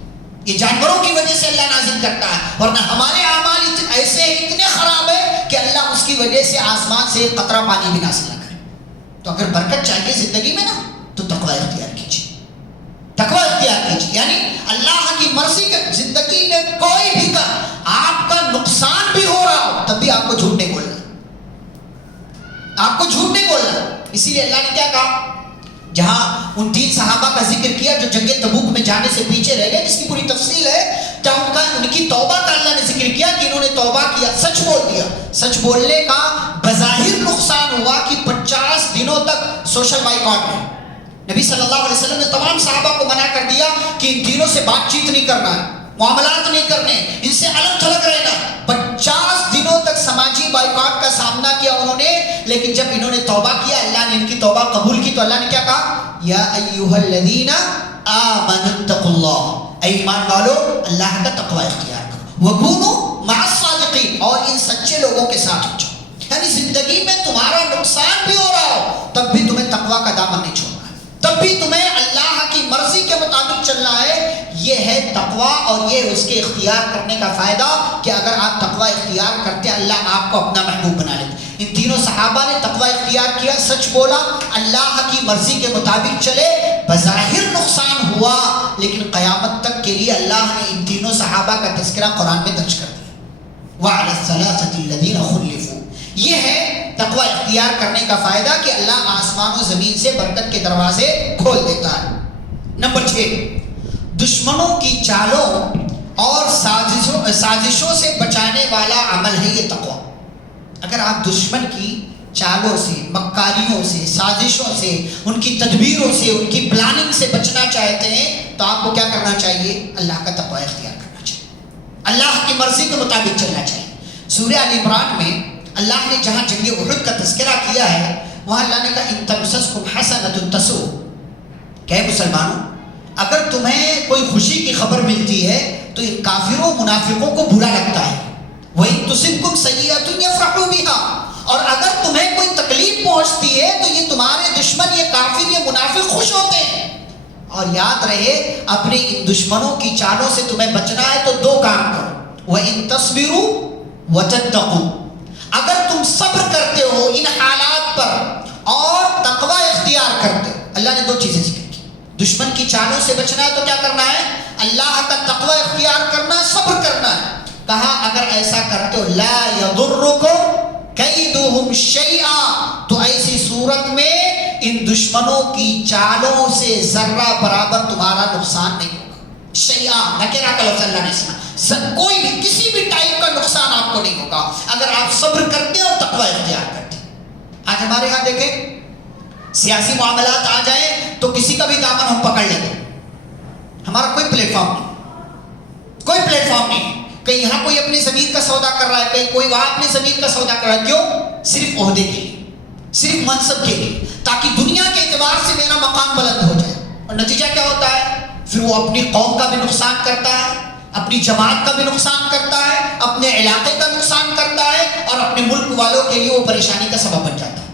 یہ جانوروں کی وجہ سے اللہ نازل کرتا ہے, ورنہ ہمارے اعمال ایسے اتنے خراب ہیں کہ اللہ اس کی وجہ سے آسمان سے ایک قطرہ پانی بھی نازل نہ کرے. تو اگر برکت چاہیے زندگی میں نا تو تقویٰ اختیار کیجیے, تقویٰ اختیار کیجیے. یعنی اللہ کی مرضی کے زندگی میں کوئی بھی کا آپ کا نقصان بھی ہو رہا ہو تب بھی آپ کو جھوٹ نہیں بولنا, آپ کو جھوٹ نہیں بولنا. اسی لیے اللہ نے کیا کہا, جہاں ان 3 صحابہ کا ذکر کیا جو جنگ تبوک میں جانے سے پیچھے رہ گئے, جس کی پوری تفصیل ہے, ان کی توبہ کا اللہ نے ذکر کیا کہ انہوں نے توبہ کیا, سچ بول دیا. سچ بولنے کا بظاہر نقصان ہوا کہ 50 دنوں تک سوشل بائیکاٹ ہے. نبی صلی اللہ علیہ وسلم نے تمام صحابہ کو منع کر دیا کہ ان تینوں سے بات چیت نہیں کرنا ہے, معاملات نہیں کرنے, ان سے الگ تھلگ رہنا. 50 دنوں تک سماجی بائیکاٹ کا سامنا کیا انہوں نے, لیکن جب انہوں نے توبہ کیا اللہ نے ان کی توبہ قبول کی تو اللہ نے کیا کہا, یا ایھا الذین آمنوا اتقوا اللہ, اے ایمان والو اللہ کا تقوی اختیار کرو, وکونوا مع الصادقین, اور ان سچے لوگوں کے ساتھ ہو جاؤ. یعنی زندگی میں تمہارا نقصان بھی ہو رہا ہو تب بھی تمہیں تقوی کا دامن نہیں چھوڑنا ہے, تب بھی تمہیں اللہ کی مرضی کے مطابق چلنا ہے. یہ ہے تقوی, اور یہ اس کے اختیار کرنے کا فائدہ کہ اگر آپ تقوی اختیار کرتے اللہ آپ کو اپنا محبوب بنا لیتے. ان تینوں صحابہ نے تقوی اختیار کیا, سچ بولا, اللہ کی مرضی کے مطابق چلے. بظاہر نقصان ہوا لیکن قیامت تک کے لیے اللہ نے ان تینوں صحابہ کا تذکرہ قرآن میں درج کر دیا. وَعَلَى الثَّلَاثَةِ الَّذِينَ خُلِّفُوا, یہ ہے تقوی اختیار کرنے کا فائدہ کہ اللہ آسمان و زمین سے برکت کے دروازے کھول دیتا ہے. نمبر 6, دشمنوں کی چالوں اور سازشوں سے بچانے والا عمل ہے یہ تقوی. اگر آپ دشمن کی چالوں سے, مکاریوں سے, سازشوں سے, ان کی تدبیروں سے, ان کی پلاننگ سے بچنا چاہتے ہیں تو آپ کو کیا کرنا چاہیے, اللہ کا تقوی اختیار کرنا چاہیے, اللہ کی مرضی کے مطابق چلنا چاہیے. سورہ آل عمران میں اللہ نے جہاں جنگ احد کا تذکرہ کیا ہے وہاں اللہ نے کہا ان تمسسکم حسنۃ تسؤ, کہ مسلمانوں اگر تمہیں کوئی خوشی کی خبر ملتی ہے تو ان کافروں منافقوں کو برا لگتا ہے. وَإِن تُصِبْكُمْ سَيِّئَةٌ يَفْرَحُوا بِهَا, اور اگر تمہیں کوئی تکلیف پہنچتی ہے تو یہ تمہارے دشمن, یہ کافر, یہ منافق خوش ہوتے ہیں. اور یاد رہے اپنے ان دشمنوں کی چالوں سے تمہیں بچنا ہے تو 2 کام کرو, وَإِن تَصْبِرُوا وَتَتَّقُوا, اگر تم صبر کرتے ہو ان حالات پر اور تقوی اختیار کرتے ہو. اللہ نے 2 چیزیں ذکر کی, دشمن کی چالوں سے بچنا ہے تو کیا کرنا ہے, اللہ کا تقوی اختیار کرنا, صبر کرنا ہے. کہا اگر ایسا کرتے ہو لا یضرکم کیدہم شیئا, تو ایسی صورت میں ان دشمنوں کی چالوں سے ذرہ برابر تمہارا نقصان نہیں ہوگا. شیئا نکرہ کا لفظ اللہ نے سنا, کوئی بھی کسی بھی ٹائپ کا نقصان آپ کو نہیں ہوگا اگر آپ صبر کرتے اور تقوی اختیار کرتے. آج ہمارے یہاں دیکھیں سیاسی معاملات آ جائیں تو کسی کا بھی دامن ہم پکڑ لیں گے, ہمارا کوئی پلیٹ فارم نہیں, کوئی پلیٹ فارم نہیں. کہیں یہاں کوئی اپنی زمین کا سودا کر رہا ہے, کہیں کوئی وہاں اپنی زمین کا سودا کر رہا ہے. کیوں؟ صرف عہدے کے لیے, صرف منصب کے لیے, تاکہ دنیا کے اعتبار سے میرا مقام بلند ہو جائے. اور نتیجہ کیا ہوتا ہے, پھر وہ اپنی قوم کا بھی نقصان کرتا ہے, اپنی جماعت کا بھی نقصان کرتا ہے, اپنے علاقے کا نقصان کرتا ہے, ہے اور اپنے ملک والوں کے لیے وہ پریشانی کا سبب بن جاتا ہے.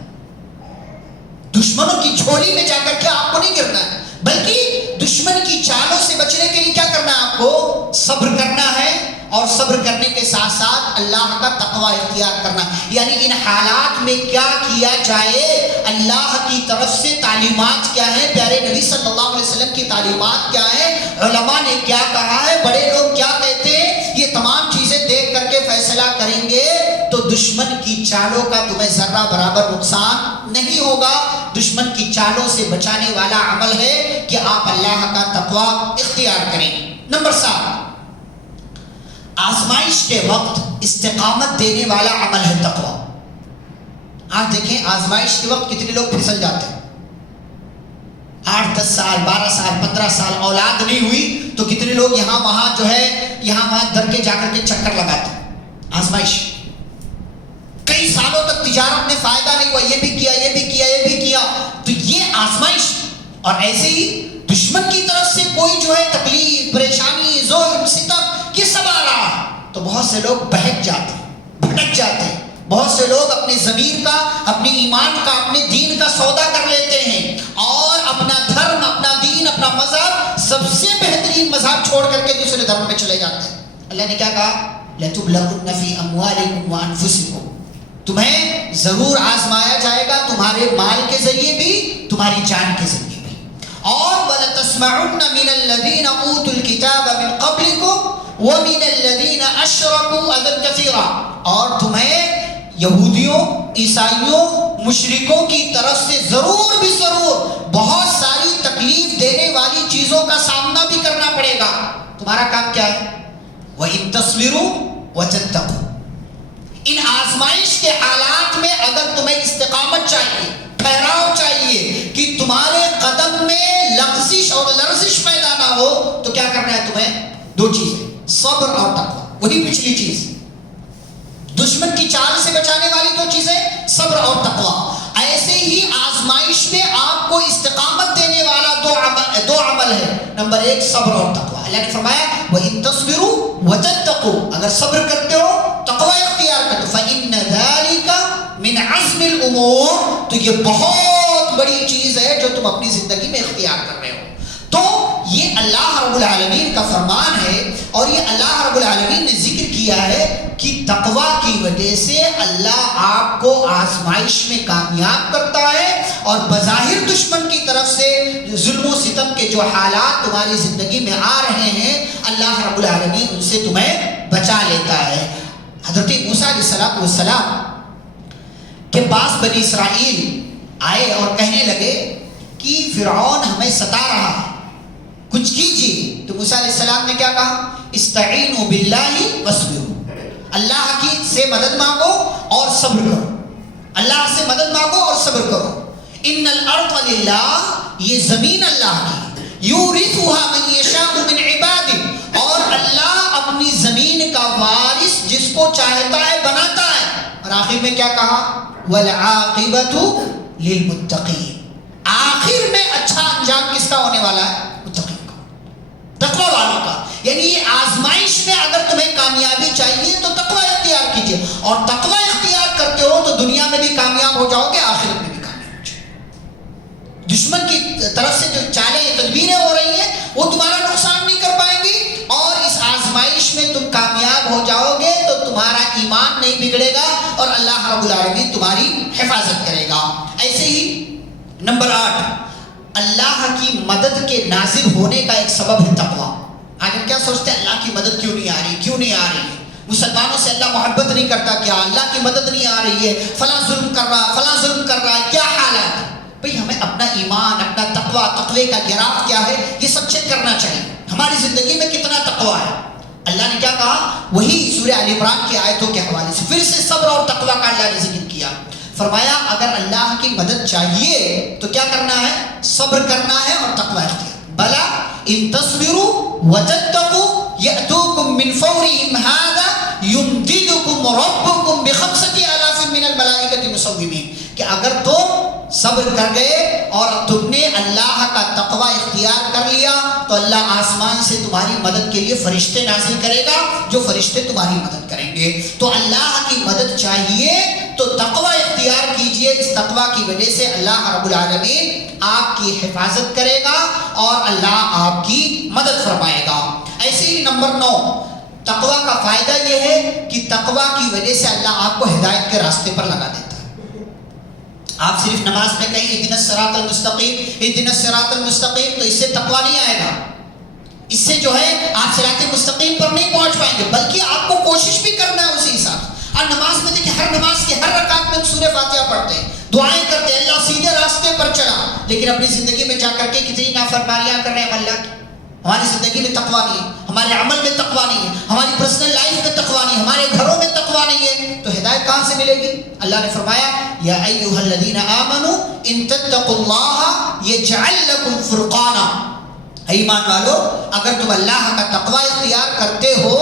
دشمنوں کی جھولی میں جا کر کے آپ کو نہیں گرنا ہے، بلکہ دشمن کی چالوں سے بچنے کے لیے کیا کرنا ہے؟ آپ کو صبر کرنا ہے، اور صبر کرنے کے ساتھ ساتھ اللہ کا تقوی اختیار کرنا. یعنی ان حالات میں کیا کیا جائے، اللہ کی طرف سے تعلیمات کیا ہے، پیارے نبی صلی اللہ علیہ وسلم کی تعلیمات کیا ہے، علماء نے کیا کہا ہے، بڑے لوگ کیا کہتے ہیں، یہ تمام چیزیں دیکھ کر کے فیصلہ کریں گے تو دشمن کی چالوں کا تمہیں ذرہ برابر نقصان نہیں ہوگا. دشمن کی چالوں سے بچانے والا عمل ہے کہ آپ اللہ کا تقوی اختیار کریں. نمبر 7، آزمائش کے وقت استقامت دینے والا عمل ہے تقوی. آج دیکھیں آزمائش کے وقت کتنے لوگ پھسل جاتے ہیں. 8 10 سال 12 سال 15 سال اولاد نہیں ہوئی تو کتنے لوگ یہاں وہاں جو ہے یہاں وہاں در کے جا کر کے چکر لگاتے ہیں. آزمائش، کئی سالوں تک تجارت میں فائدہ نہیں ہوا، یہ بھی کیا یہ بھی کیا یہ بھی کیا، تو یہ آزمائش. اور ایسے ہی دشمن کی طرف سے کوئی جو ہے تکلیف، پریشانی، ظلم، ستم، یہ سب آ رہا ہے تو بہت سے لوگ بہک جاتے ہیں، بھٹک جاتے ہیں. بہت سے لوگ اپنے ضمیر کا، اپنے ایمان کا، اپنے دین کا سودا کر لیتے ہیں اور اپنا دھرم، اپنا دین، اپنا مذہب، سب سے بہترین مذہب چھوڑ کر کے دوسرے دھرم میں چلے جاتے ہیں. اللہ نے کیا کہا؟ لَتُبْلَغُنَّ فِي أَمْوَالِكُمْ وَأَنفُسِكُمْ، تمہیں ضرور آزمایا جائے گا، تمہارے مال کے ذریعے بھی، تمہاری جان کے ذریعے بھی. اور وَلَتَسْمَعُنَّ مِنَ الَّذِينَ أُوتُوا الْكِتَابَ مِنْ قَبْلِكُمْ وَمِنَ الَّذِينَ أَشْرَكُوا أَذًى كَثِيرًا، اور تمہیں یہودیوں، عیسائیوں، مشرکوں کی طرف سے ضرور بھی ضرور بہت ساری تکلیف دینے والی چیزوں کا سامنا بھی کرنا پڑے گا. تمہارا کام کیا ہے؟ وَإِن تَصْبِرُوا وَتَتَّقُوا. ان آزمائش کے حالات میں اگر تمہیں استقامت چاہیے، ٹھہراؤ چاہیے کہ تمہارے قدم میں لغزش اور لرزش پیدا نہ ہو، تو کیا کرنا ہے تمہیں؟ 2 چیزیں، صبر اور تقوی. وہی پچھلی چیز، دشمن کی چال سے بچانے والی 2 چیزیں، صبر اور تقوی. ایسے ہی آزمائش میں آپ کو استقامت دینے والا 2 عمل ہے. نمبر 1 صبر اور تقوی. اللہ نے فرمایا وَإِن تَصْبِرُوا وَتَتَّقُوا، اگر صبر کرتے ہو، تقوی اختیار کرتے ہو، فَإِنَّ ذَلِكَ مِنْ عَزْمِ الْأُمُورِ، تو یہ بہت بڑی چیز ہے جو تم اپنی زندگی میں اختیار کر رہے ہو. تو یہ اللہ رب العالمین کا فرمان ہے، اور یہ اللہ رب العالمین نے ذکر کیا ہے کہ تقوی کی وجہ سے اللہ آپ کو آزمائش میں کامیاب کرتا ہے، اور بظاہر دشمن کی طرف سے ظلم و ستم کے جو حالات تمہاری زندگی میں آ رہے ہیں، اللہ رب العالمین ان سے تمہیں بچا لیتا ہے. حضرت موسیٰ علیہ السلام کے پاس بنی اسرائیل آئے اور کہنے لگے کہ فرعون ہمیں ستا رہا ہے، کچھ کیجیے. تو موسیٰ علیہ السلام نے کیا کہا؟ استعینوا باللہ واصبروا، اللہ کی سے مدد مانگو اور صبر کرو. اللہ سے مدد مانگو اور صبر کرو. ان الارض للہ، یہ زمین اللہ کی، یورثها من یشاء من عباده، اور اللہ اپنی زمین کا وارث جس کو چاہتا ہے بناتا ہے. اور آخر میں کیا کہا؟ والعاقبۃ للمتقین، آخر میں اچھا انجام کس کا ہونے والا ہے؟ متقین کا، تقوی والوں کا. یعنی یہ آزمائش میں اگر تمہیں کامیابی چاہیے تو تقوی اختیار کیجیے، اور تقوی اختیار کرتے ہو تو دنیا میں بھی کامیاب ہو جاؤ گے، آخرت میں بھی کامیاب ہو جاؤ گے. دشمن کی طرف سے جو چالیں تدبیریں ہو رہی ہیں وہ تمہارا نقصان نہیں کر پائیں گی، اور اس آزمائش میں تم کامیاب ہو جاؤ گے تو تمہارا ایمان نہیں بگڑے گا اور اللہ رب العالمین تمہاری حفاظت کرے گا. ایسے ہی نمبر 8، اللہ کی مدد کے نازل ہونے کا ایک سبب ہے تقوی. آج ہم کیا سوچتے ہیں؟ اللہ کی مدد کیوں نہیں آ رہی، کیوں نہیں آ رہی ہے؟ مسلمانوں سے اللہ محبت نہیں کرتا کیا؟ اللہ کی مدد نہیں آ رہی ہے، فلاں ظلم کر رہا، فلاں ظلم کر رہا ہے، کیا حالات؟ بھئی ہمیں اپنا ایمان، اپنا تقوی کا گراف کیا ہے، یہ سب چیک کرنا چاہیے. ہماری زندگی میں کتنا تقوی ہے؟ اللہ نے کیا کہا؟ وہی سورہ آل عمران کی آیتوں کے حوالے سے پھر سے صبر اور تقوی کا اللہ نے ذکر کیا. فرمایا اگر اللہ کی مدد چاہیے تو کیا کرنا ہے؟ صبر کرنا ہے اور تقوی اختیار. بلا ان تصبروا وتتقوا یأتوکم من فورہم ھذا یمددکم ربکم ب5,000 من الملائکۃ مسومین، کہ اگر تم صبر کر گئے اور تم نے اللہ کا تقوی اختیار کر لیا تو اللہ آسمان سے تمہاری مدد کے لیے فرشتے نازل کرے گا جو فرشتے تمہاری مدد کریں گے. تو اللہ کی مدد چاہیے تو تقوی اختیار کیجئے. اس تقوی کی وجہ سے اللہ رب العالمین آپ کی حفاظت کرے گا اور اللہ آپ کی مدد فرمائے گا. ایسے ہی نمبر 9 تقوی کا فائدہ یہ ہے کہ تقوی کی وجہ سے اللہ آپ کو ہدایت کے راستے پر لگا دیتا ہے. آپ صرف نماز میں کہیں اہدنا الصراط المستقیم اہدنا الصراط المستقیم تو اس سے تقوی نہیں آئے گا. اس سے جو ہے آپ صراط مستقیم پر نہیں پہنچ پائیں گے، بلکہ آپ کو کوشش بھی کرنا ہے اسی حساب سے. اور نماز میں دیکھیں ہر نماز کے ہر رکعت میں سورہ فاتحہ پڑھتے ہیں، دعائیں کرتے ہیں، اللہ سیدھے راستے پر چلا. لیکن اپنی زندگی میں جا کر کے کتنی نافرمانیاں کر رہے ہیں اللہ کی. ہماری زندگی میں تقوی نہیں ہے، ہمارے عمل میں تقوی نہیں ہے، ہماری پرسنل لائف میں تقوی نہیں ہے، ہمارے گھروں میں تقوی نہیں ہے، تو ہدایت کہاں سے ملے گی؟ اللہ نے فرمایا یا ایھا الذین آمنوا ان تتقوا اللہ یجعل لکم فرقانا. ایمان والو اگر تم اللہ کا تقوی اختیار کرتے ہو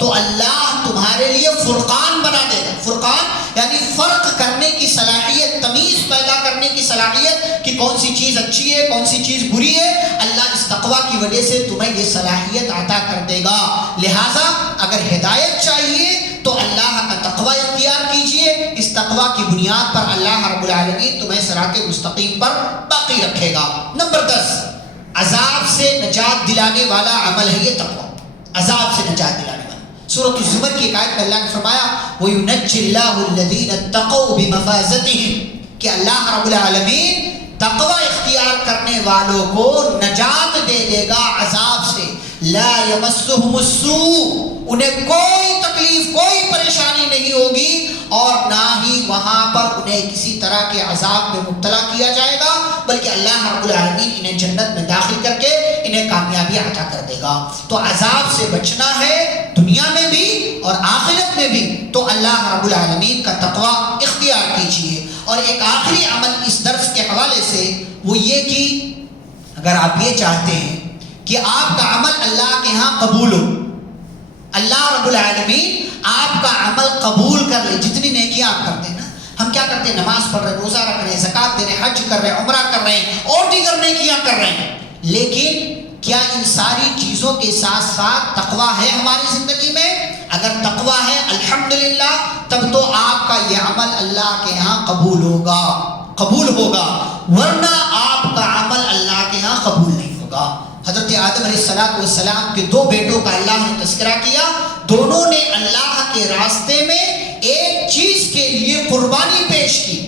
تو اللہ تمہارے لیے فرقان بنا دے گا. فرقان یعنی فرق کرنے کی صلاحیت، تمیز پیدا کرنے کی صلاحیت کہ کون سی چیز اچھی ہے کون سی چیز بری ہے. اللہ اس تقوی کی وجہ سے تمہیں یہ صلاحیت عطا کر دے گا. لہٰذا اگر ہدایت چاہیے تو اللہ کا تقوی اختیار کیجئے. اس تقوی کی بنیاد پر اللہ رب العالمین تمہیں صراط مستقیم پر باقی رکھے گا. نمبر 10 عذاب سے نجات دلانے والا عمل ہے یہ تقوی. عذاب سے نجات دلانے والا. سورۃ الزمر کی ایک آیت میں اللہ نے فرمایا وَيُنَجِّي اللَّهُ الَّذِينَ اتَّقَوْا بِمَفَازَتِهِمْ کہ اللہ رب العالمین تقوی اختیار کرنے والوں کو نجات دے دے گا عذاب سے. لا يمسهم السوء انہیں کوئی تکلیف کوئی پریشانی نہیں ہوگی اور نہ ہی وہاں پر انہیں کسی طرح کے عذاب میں مبتلا کیا جائے گا، بلکہ اللہ رب العالمین انہیں جنت میں داخل کر کے انہیں کامیابی عطا کر دے گا. تو عذاب سے بچنا ہے دنیا میں بھی اور آخرت میں بھی تو اللہ رب العالمین کا تقوی اختیار کیجیے. اور ایک آخری عمل اس درس کے حوالے سے وہ یہ کہ اگر آپ یہ چاہتے ہیں کہ آپ کا عمل اللہ کے ہاں قبول ہو، اللہ رب العالمین آپ کا عمل قبول کر لے. جتنی نیکیاں آپ کرتے ہیں نا، ہم کیا کرتے ہیں؟ نماز پڑھ رہے ہیں، روزہ رکھ رہے ہیں، زکوٰۃ دے رہے ہیں، حج کر رہے ہیں، عمرہ کر رہے ہیں اور دیگر نیکیاں کر رہے ہیں، لیکن کیا ان ساری چیزوں کے ساتھ ساتھ تقوی ہے ہماری زندگی میں؟ اگر تقوی ہے الحمدللہ تب تو آپ کا یہ عمل اللہ کے ہاں قبول ہوگا، ورنہ آپ کا عمل اللہ کے ہاں قبول نہیں ہوگا. حضرت آدم علیہ السلام کے 2 بیٹوں کا اللہ نے تذکرہ کیا. دونوں نے اللہ کے راستے میں ایک چیز کے لیے قربانی پیش کی،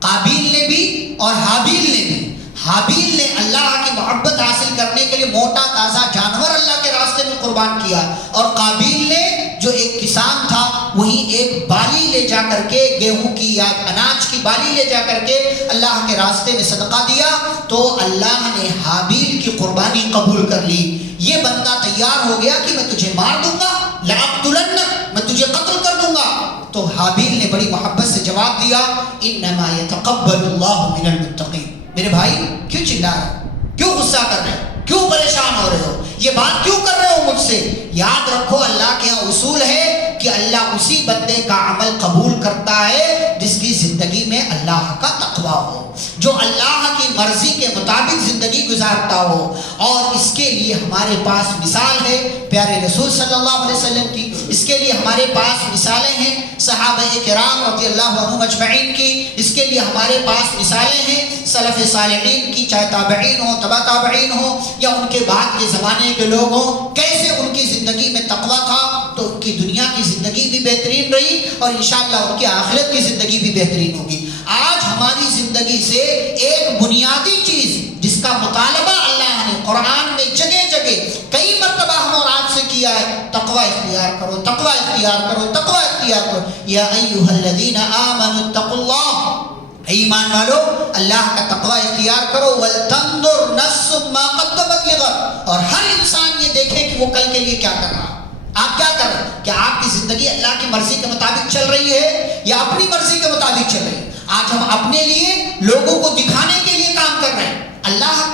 قابیل نے بھی اور حابیل نے بھی. حابیل نے اللہ کی محبت حاصل کرنے کے لیے موٹا تازہ جانور اللہ کے راستے میں قربان کیا، اور قابیل نے جو ایک کسان تھا وہی ایک بالی لے جا کر کے گیہوں کی یا اناج کی بالی لے جا کر کے اللہ کے راستے میں صدقہ دیا. تو اللہ نے حابیل کی قربانی قبول کر لی. یہ بندہ تیار ہو گیا کہ میں تجھے مار دوں گا، لأقتلنک، میں تجھے قتل کر دوں گا. تو حابیل نے بڑی محبت سے جواب دیا انما يتقبل اللہ من المتقین. میرے بھائی کیوں چلا رہے ہو؟ کیوں غصہ کر رہے ہو؟ کیوں پریشان ہو رہے ہو؟ یہ بات کیوں کر رہے ہو مجھ سے؟ یاد رکھو اللہ کے یہاں اصول ہے کہ اللہ اسی بندے کا عمل قبول کرتا ہے جس کی زندگی میں اللہ کا تقوی ہو، جو اللہ کی مرضی کے مطابق زندگی گزارتا ہو. اور اس کے لیے ہمارے پاس مثال ہے پیارے رسول صلی اللہ علیہ وسلم کی. اس کے لیے ہمارے پاس مثالیں ہیں صحابہ کرام رضی اللہ عنہم اجمعین کی. اس کے لیے ہمارے پاس مثالیں ہیں سلف صالحین کی، چاہے تابعین ہوں، تبع تابعین ہوں یا ان کے بعد کے زمانے کے لوگ ہوں. کیسے ان کی زندگی میں تقوی تھا تو ان کی دنیا کی زندگی بھی بہترین رہی اور انشاءاللہ ان کی آخرت کی زندگی بھی بہترین ہوگی. آج ہماری زندگی سے ایک بنیادی چیز جس کا مطالبہ اللہ نے قرآن میں جگہ جگہ کئی مرتبہ ہم اور آپ سے کیا ہے، تقوی اختیار کرو، تقوی اختیار کرو، تقوی اختیار کرو. یا ایھا الذین آمنوا اتقوا اللہ، ایمان والو اللہ کا تقوی اختیار کرو. ولتنظر نفس ما قدمت لغد، اور ہر انسان یہ دیکھے کہ وہ کل کے لیے کیا کر رہا. آپ کیا کر رہے ہیں؟ کیا آپ کی زندگی اللہ کی مرضی کے مطابق چل رہی ہے یا اپنی مرضی کے مطابق چل رہی ہے؟ آج ہم اپنے لیے لوگوں کو دکھانے کے لیے کام کر رہے ہیں. اللہ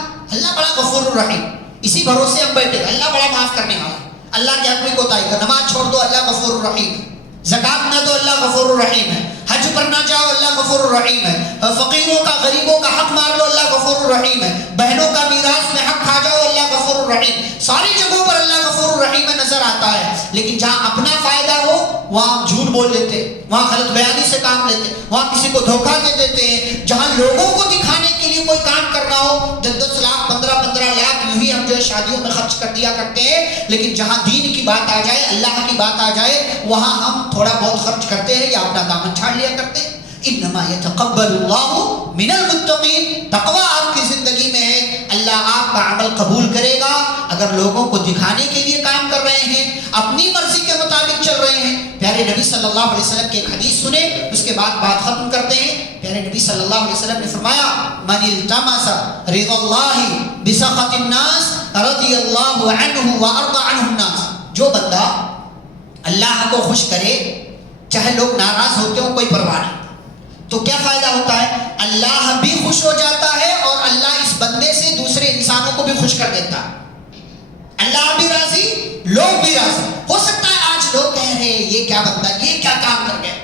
بڑا غفور الرحیم، اسی بھروسے ہم بیٹھے. اللہ بڑا معاف کرنے والا ہے، اللہ کے حق میں کوتاہی کر، نماز چھوڑ دو اللہ غفور الرحیم ہے، زکات نہ دو اللہ غفور الرحیم ہے، حج حج پر نہ جاؤ، اللہ غفور الرحیم ہے. فقیروں کا غریبوں کا حق مار لو، اللہ غفور الرحیم ہے. بہنوں کا میراث میں حق کھا جاؤ، اللہ غفور الرحیم. ساری جگہوں پر اللہ غفور الرحیم نظر آتا ہے. لیکن جہاں اپنا فائدہ ہو وہاں ہم جھوٹ بول لیتے، وہاں غلط بیانی سے کام لیتے، وہاں کسی کو دھوکہ دے دیتے ہیں. جہاں لوگوں کو دکھانے کے لیے کوئی کام کرنا ہو 10 لاکھ 15 لاکھ یوں ہی ہم جو ہے شادیوں میں خرچ کر دیا کرتے ہیں. لیکن جہاں دین کی بات آ جائے، اللہ کی بات آ جائے، وہاں ہم تھوڑا بہت خرچ کرتے ہیں یا اپنا دامن چھاڑ لیا کرتے ہیں. انما یتقبل اللہ من المتقین. تقویٰ آپ کی زندگی میں ہے، اللہ آپ کا عمل قبول کرے گا. اگر لوگوں کو دکھانے کے لیے کام کر رہے ہیں، اپنی مرضی کے مطابق چل رہے ہیں. پیارے نبی صلی اللہ علیہ وسلم کی ایک حدیث سنیں، اس کے بعد بات ختم کرتے ہیں. پیارے نبی صلی اللہ علیہ وسلم نے فرمایا من التمس رضا اللہ بسخط الناس رضی اللہ عنہ وارضى عنہ الناس. جو بندہ اللہ کو خوش کرے، چاہے لوگ ناراض ہوتے ہوں کوئی پرواہ نہیں، تو کیا فائدہ ہوتا ہے؟ اللہ بھی خوش ہو جاتا ہے اور اللہ اس بندے سے دوسرے انسانوں کو بھی خوش کر دیتا ہے. اللہ بھی راضی، لوگ بھی راضی. ہو سکتا ہے آج لوگ کہہ رہے ہیں یہ کیا بندہ، یہ کیا کام کر گیا،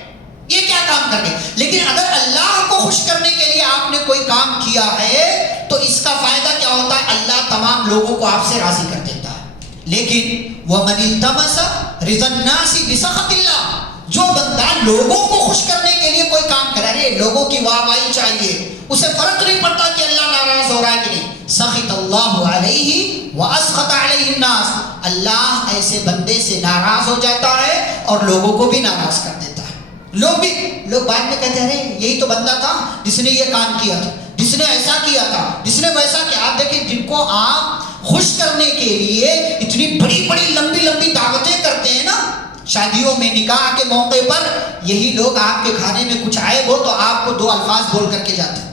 یہ کیا کام کر گیا. لیکن اگر اللہ کو خوش کرنے کے لیے آپ نے کوئی کام کیا ہے تو اس کا فائدہ کیا ہوتا ہے؟ اللہ تمام لوگوں کو آپ سے راضی کر دیتا ہے. لیکن وَمَنِ الْتَمَسَ رِضَى النَّاسِ بِسَخَطِ اللَّهِ. جو بندہ لوگوں کو خوش کرنے کے لیے کوئی کام کرے، رہے لوگوں کی واہ واہی چاہیے، اسے فرق نہیں پڑتا کہ اللہ ناراض ہو رہا ہے کہ نہیں. سخط اللہ علیہ واسخط علیہ الناس. اللہ ایسے بندے سے ناراض ہو جاتا ہے اور لوگوں کو بھی ناراض کر دیتا ہے. لوگ بعد میں کہتے ہیں یہی تو بندہ تھا جس نے یہ کام کیا تھا، جس نے ایسا کیا تھا، جس نے ویسا کیا. آپ دیکھیں جن کو آپ خوش کرنے کے لیے اتنی بڑی بڑی لمبی لمبی دعوتیں کرتے ہیں نا، شادیوں میں نکاح کے موقع پر، یہی لوگ آپ کے کھانے میں کچھ عیب ہو تو آپ کو 2 الفاظ بول کر کے جاتے ہیں.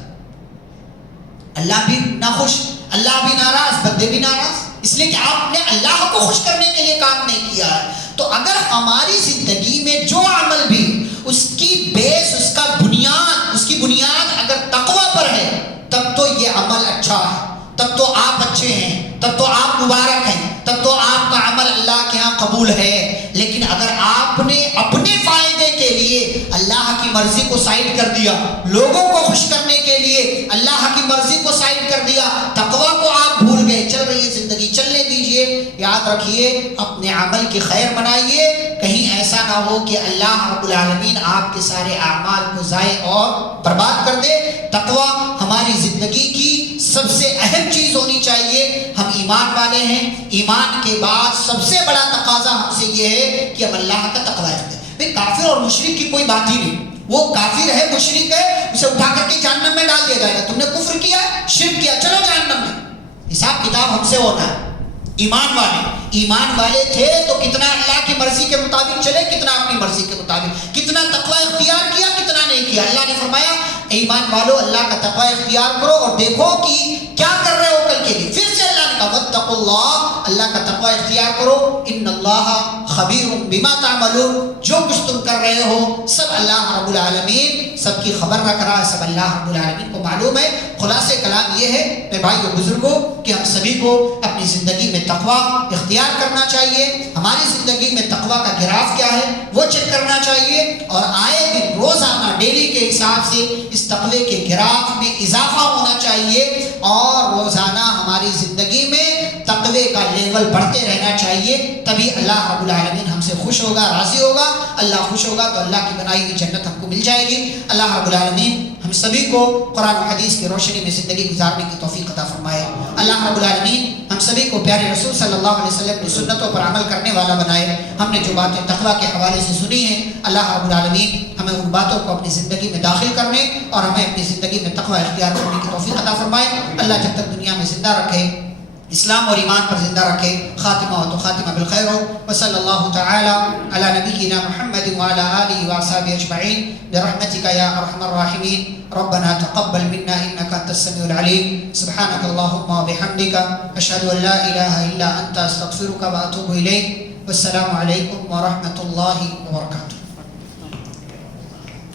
اللہ بھی ناخوش، اللہ بھی ناراض، بندے بھی ناراض، اس لیے کہ آپ نے اللہ کو خوش کرنے کے لیے کام نہیں کیا ہے. تو اگر ہماری زندگی میں جو عمل بھی اس کی بیس، اس کا بنیاد، اس کی بنیاد اگر تقویٰ پر ہے، تب تو یہ عمل اچھا ہے، تب تو آپ اچھے ہیں، تب تو آپ مبارک ہیں، تب تو آپ کا عمل اللہ کے ہاں قبول ہے. لیکن اگر آپ نے اپنے فائدے کے لیے اللہ کی مرضی کو سائڈ کر دیا، لوگوں کو خوش کرنے کے لیے اللہ کی مرضی کو سائڈ کر دیا، تقویٰ کو آپ بھول گئے، چل رہی ہے زندگی چلنے دیجئے. یاد رکھیے اپنے عمل کی خیر بنائیے، کہیں ایسا نہ ہو کہ اللہ رب العالمین آپ کے سارے اعمال کو ضائع اور برباد کر دے. تقویٰ ہماری زندگی کی سب سے اہم چیز ہونی چاہیے. ہم ایمان والے ہیں، ایمان کے بعد سب سے بڑا تقاضا ہم سے یہ ہے کہ ہم اللہ کا تقویٰ رکھیں. کافر اور مشرک کی کوئی بات ہی نہیں. وہ کافر ہے، مشرک ہے، اسے اٹھا کر کے جہنم میں ڈال دیا جائے گا. تم نے کفر کیا، شرک کیا، چلو جہنم میں. حساب کتاب ہم سے ہونا ہے. ایمان والے تھے تو کتنا اللہ کی مرضی کے مطابق چلے، کتنا اپنی مرضی کے مطابق، کتنا تقویٰ اختیار کیا، کتنا نہیں کیا. اللہ نے فرمایا ایمان والو اللہ کا تقویٰ اختیار کرو اور دیکھو کہ کیا کر رہے ہو کل کے لیے. پھر سے اللہ نے کہا واتقوا اللہ، اللہ کا تقویٰ اختیار کرو. ان اللہ خبیر بما تعملون. جو کچھ تم کر رہے ہو سب اللہ رب العالمین سب کی خبر رکھ رہا ہے، سب اللہ رب العالمین کو معلوم ہے. خلاصے کلام یہ ہے میرے بھائیو بزرگوں کہ ہم سبھی کو اپنی زندگی میں تقویٰ اختیار کرنا چاہیے. ہماری زندگی میں تقویٰ کا گراف کیا ہے وہ چیک کرنا چاہیے، اور آئے دن روزانہ ڈیلی کے حساب سے اس تقوی کے گراف میں اضافہ ہونا چاہیے، اور روزانہ ہماری زندگی میں تقوی کا لیول بڑھتے رہنا چاہیے. تبھی اللہ رب العالمین ہم سے خوش ہوگا، راضی ہوگا. اللہ خوش ہوگا تو اللہ کی بنائی ہوئی جنت ہم کو مل جائے گی. اللہ رب العالمین ہم سبھی کو قرآن و حدیث کی روشنی میں زندگی گزارنے کی توفیق عطا فرمائے. اللہ رب العالمین ہم سبھی کو پیارے رسول صلی اللہ علیہ وسلم کی سنتوں پر عمل کرنے والا بنائے. ہم نے جو باتیں تقویٰ کے حوالے سے سنی ہیں، اللہ رب العالمین ہمیں ان باتوں کو اپنی زندگی میں داخل کرنے اور ہمیں اپنی زندگی میں تقویٰ اختیار کرنے کی توفیق عطا فرمائے. اللہ جب تک دنیا میں زندہ رکھے، اسلام اور ایمان پر زندہ رکھے. خاتمہ و تو خاتمہ بالخیر ہو. وصلی اللہ تعالی علی نبینا محمد وعلی آلہ وصحبہ اجمعین برحمتک یا ارحم الراحمین. ربنا تقبل منا انك انت السميع العليم. سبحانك اللهم وبحمدك اشهد ان لا اله الا انت استغفرك واتوب اليك. والسلام علیکم ورحمۃ اللہ وبرکاتہ.